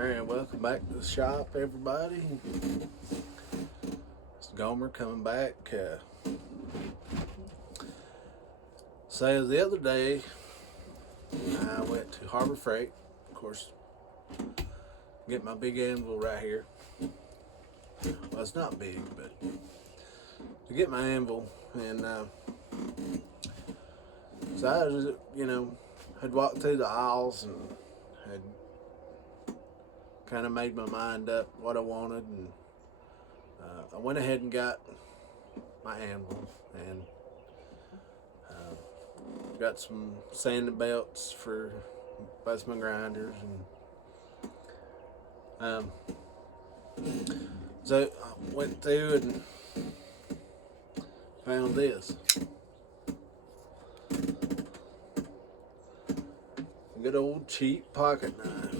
Alright, welcome back to the shop, everybody. It's Gomer coming back. So the other day, I went to Harbor Freight, of course, get my big anvil right here. Well, it's not big, but to get my anvil, and so I was, had walked through the aisles and had kind of made my mind up what I wanted, and I went ahead and got my anvil and got some sanding belts for both my grinders, and so I went through and found this good old cheap pocket knife.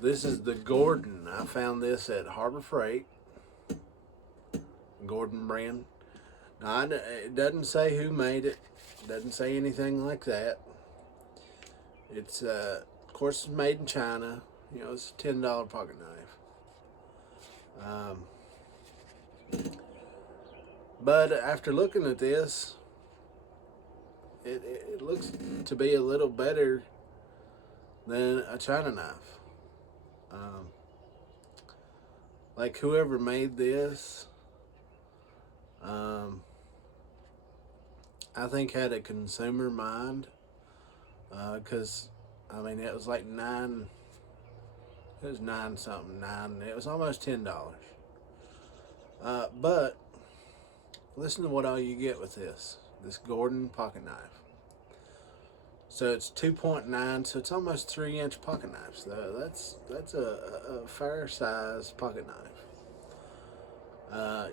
This is the Gordon. I found this at Harbor Freight. Gordon brand. Now, it doesn't say who made it. Doesn't say anything like that. It's, of course, it's made in China. It's a $10 pocket knife. But after looking at this, it looks to be a little better than a China knife. Like whoever made this, I think had a consumer mind, because it was like it was nine something, it was almost $10. But listen to what all you get with this Gordon pocket knife. So it's 2.9, so it's almost 3-inch pocket knife. So that's a fair size pocket knife.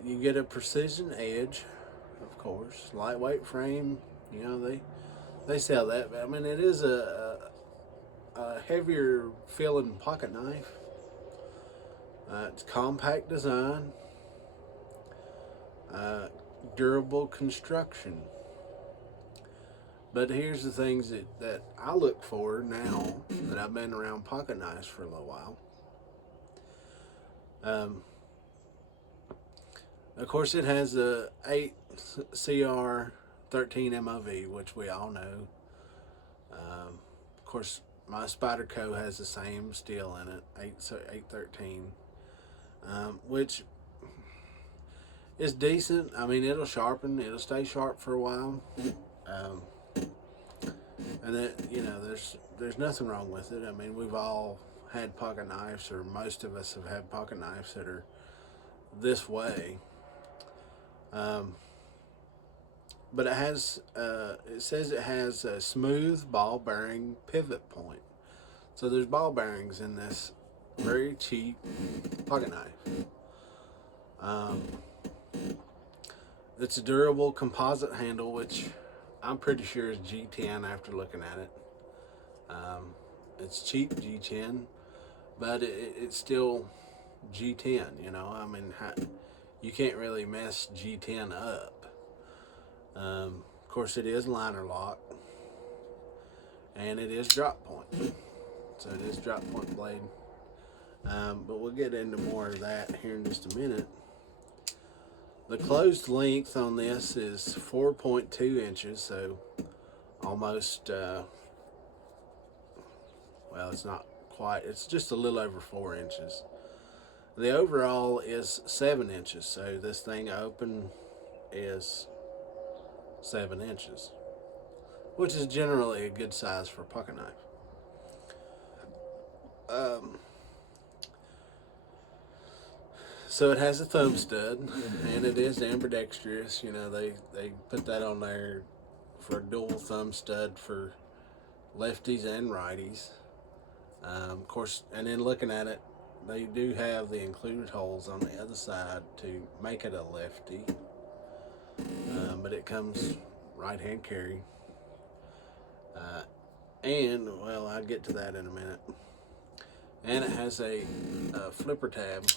You get a precision edge, of course, lightweight frame. They sell that. But, it is a heavier feeling pocket knife. It's compact design, durable construction. But here's the things that I look for now that I've been around pocket knives for a little while. Of course, it has a 8CR 13 MOV, which we all know. Of course, my Spyderco has the same steel in it, 813, which is decent. It'll sharpen. It'll stay sharp for a while. And that, there's nothing wrong with it. We've all had pocket knives, or most of us have had pocket knives that are this way. But it says it has a smooth ball bearing pivot point. So there's ball bearings in this very cheap pocket knife. It's a durable composite handle, which I'm pretty sure is G10 after looking at it. It's cheap G10, but it's still G10, you can't really mess G10 up. Of course, it is liner lock, and it is drop point. So it is drop point blade. But we'll get into more of that here in just a minute. The closed length on this is 4.2 inches, so almost, it's not quite, it's just a little over 4 inches. The overall is 7 inches, so this thing open is 7 inches, which is generally a good size for a pocket knife. So it has a thumb stud, and it is ambidextrous. They put that on there for a dual thumb stud for lefties and righties. Of course, and then looking at it, they do have the included holes on the other side to make it a lefty. But it comes right-hand carry. I'll get to that in a minute. And it has a flipper tab.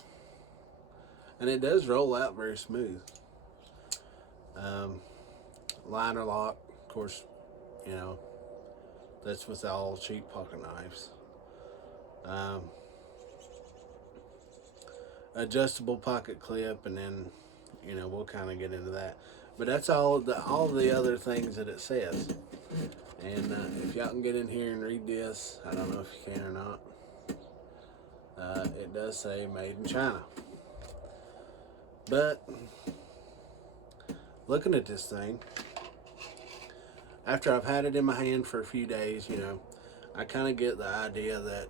And it does roll out very smooth. Liner lock, of course, That's with all cheap pocket knives. Um, Adjustable pocket clip, and then we'll kind of get into that. But that's all the other things that it says. And if y'all can get in here and read this, I don't know if you can or not. It does say made in China. But looking at this thing, after I've had it in my hand for a few days, I kind of get the idea that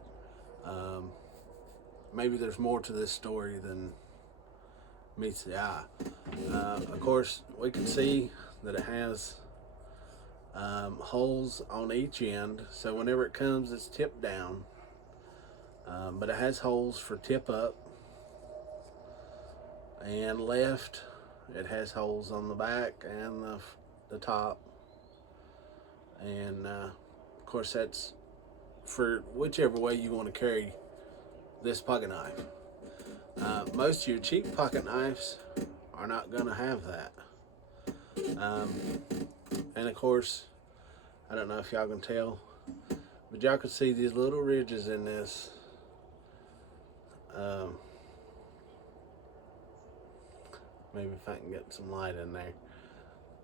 maybe there's more to this story than meets the eye. Of course, we can see that it has holes on each end, so whenever it comes, it's tipped down. But it has holes for tip up, and left it has holes on the back and the top. And of course, that's for whichever way you want to carry this pocket knife. Most of your cheap pocket knives are not going to have that. And of course, I don't know if y'all can tell, but y'all can see these little ridges in this. Maybe if I can get some light in there.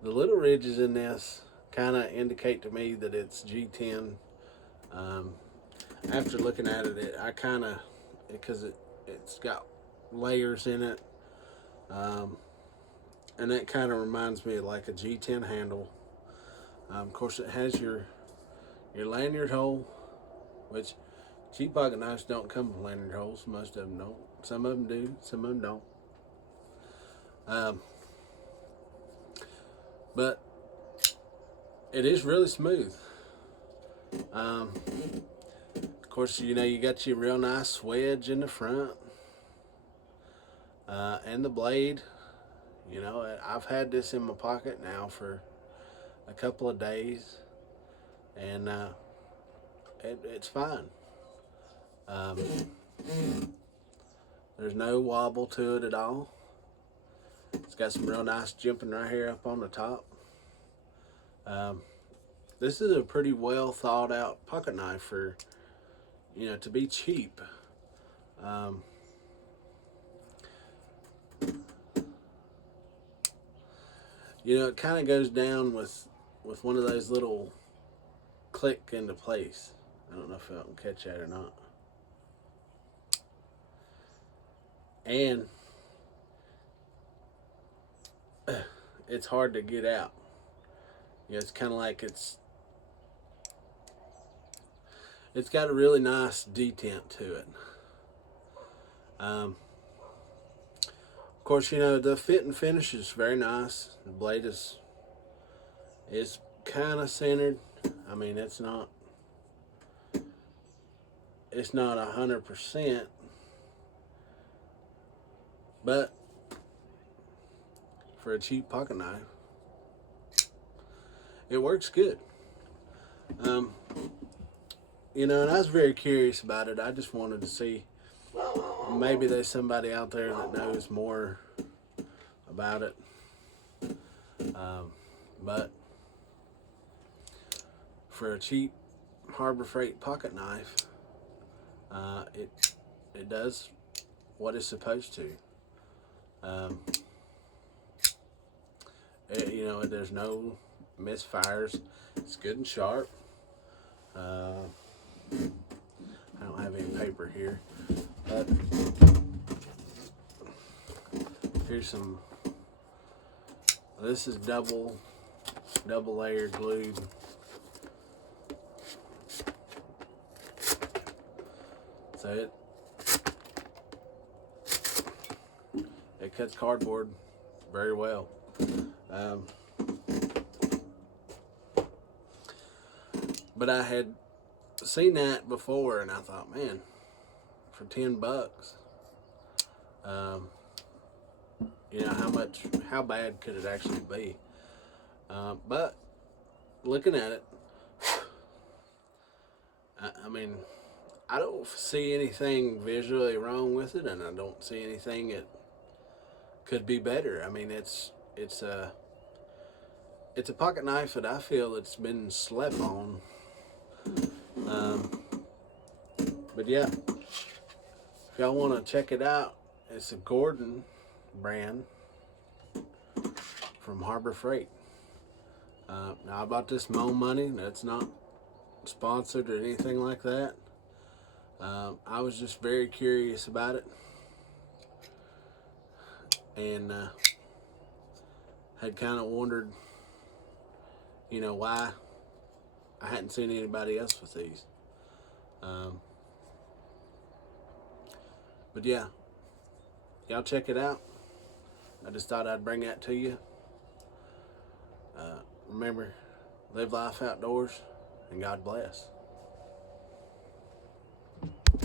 The little ridges in this kind of indicate to me that it's G10. After looking at it, I kind of, because it's got layers in it, and that kind of reminds me of like a G10 handle. Of course, it has your lanyard hole, which cheap pocket knives don't come with lanyard holes. Most of them don't. Some of them do, some of them don't. But it is really smooth. Of course, you got your real nice wedge in the front, and the blade. I've had this in my pocket now for a couple of days, and it's fine. There's no wobble to it at all. It's got some real nice jumping right here up on the top. This is a pretty well thought out pocket knife for, to be cheap. It kind of goes down with one of those little click into place. I don't know if I can catch that or not. And it's hard to get out. It's kind of like it's got a really nice detent to it. Of course, the fit and finish is very nice. The blade is kind of centered. I mean, it's not 100%, but for a cheap pocket knife, it works good. And I was very curious about it. I just wanted to see, maybe there's somebody out there that knows more about it. But for a cheap Harbor Freight pocket knife, it does what it's supposed to. There's no misfires. It's good and sharp. I don't have any paper here, but here's some. This is double layer glued. So it cuts cardboard very well. But I had seen that before, and I thought, man, for $10, how bad could it actually be? But looking at it, I mean, I don't see anything visually wrong with it, and I don't see anything that could be better. I mean, it's a pocket knife that I feel it's been slept on Um, but yeah, if y'all want to check it out, it's a Gordon brand from Harbor Freight. Now I bought this Mo Money. That's not sponsored or anything like that. I was just very curious about it, and had kind of wondered, why I hadn't seen anybody else with these. Um, but yeah, y'all check it out. I just thought I'd bring that to you. Remember, live life outdoors, and God bless.